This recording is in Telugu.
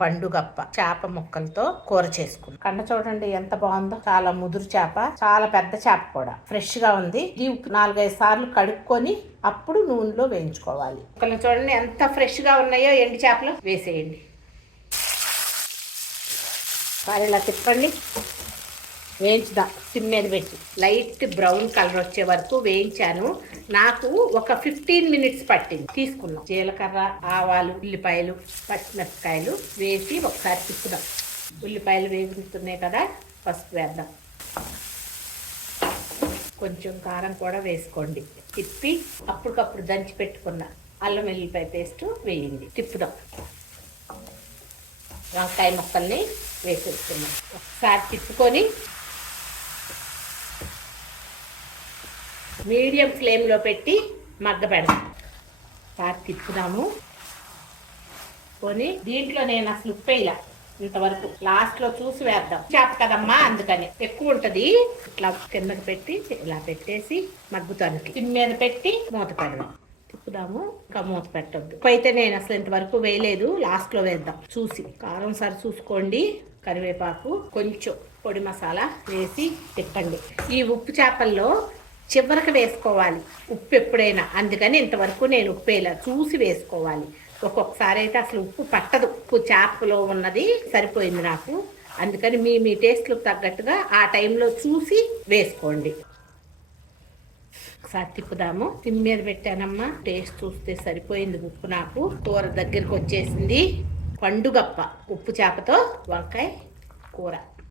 పండుగప్ప. చేప ముక్కలతో కూర చేసుకున్నాం. కండ చూడండి ఎంత బాగుందో. చాలా ముదురు చేప చాలా పెద్ద చేప కూడా. ఫ్రెష్గా ఉంది. ఇది నాలుగైదు సార్లు కడుక్కొని అప్పుడు నూనెలో వేయించుకోవాలి. ముక్కలు చూడండి ఎంత ఫ్రెష్గా ఉన్నాయో ఎండి చేపలు. వేసేయండి. ఇలా తిప్పండి. వేయించుదా సిమ్ మీద పెట్టి. లైట్ బ్రౌన్ కలర్ వచ్చే వరకు వేయించాను. నాకు ఒక ఫిఫ్టీన్ మినిట్స్ పట్టింది. తీసుకున్నాం. జీలకర్ర ఆవాలు ఉల్లిపాయలు పచ్చిమిరపకాయలు వేసి ఒకసారి తిప్పుదాం. ఉల్లిపాయలు వేగుతున్నాయి కదా పసుపు వేద్దాం. కొంచెం కారం కూడా వేసుకోండి. తిప్పి అప్పటికప్పుడు దంచి పెట్టుకున్న అల్లం వెల్లిపాయ పేస్ట్ వేయండి. తిప్పుదాం. వంకాయ ముక్కల్ని వేసేస్తున్నాం ఒకసారి తిప్పుకొని మీడియం ఫ్లేమ్లో పెట్టి మగ్గ పెడదాం. ఒకసారి తిప్పుదాము. కొని దీంట్లో నేను అసలు ఉప్పేయలా ఇంతవరకు లాస్ట్లో చూసి వేద్దాం. చేప కదమ్మా అందుకని. ఎక్కువ ఉంటుంది. ఇట్లా కిందకి పెట్టి ఇలా పెట్టేసి మగ్గుతానికి. సిమ్ మీద పెట్టి మూత పెడదాం. తిప్పుదాము. ఇంకా మూత పెట్టద్దు. అయితే నేను అసలు ఇంతవరకు వేయలేదు. లాస్ట్లో వేద్దాం. చూసి. కారం సరి చూసుకోండి. కరివేపాకు కొంచెం పొడి మసాలా వేసి తిప్పండి. ఈ ఉప్పు చేపల్లో చివరికి వేసుకోవాలి. ఉప్పు ఎప్పుడైనా. అందుకని ఇంతవరకు నేను ఉప్పు వేయలే చూసి వేసుకోవాలి. ఒక్కొక్కసారి అయితే అసలు ఉప్పు పట్టదు. ఉప్పు చేపలో ఉన్నది సరిపోయింది నాకు. అందుకని మీ మీ టేస్ట్లకు తగ్గట్టుగా ఆ టైంలో చూసి వేసుకోండి. ఒకసారి తిప్పుదాము. తిమ్మి మీద పెట్టానమ్మా. టేస్ట్ చూస్తే సరిపోయింది ఉప్పు నాకు. కూర దగ్గరికి వచ్చేసింది పండుగప్ప. ఉప్పు చేపతో వంకాయ కూర.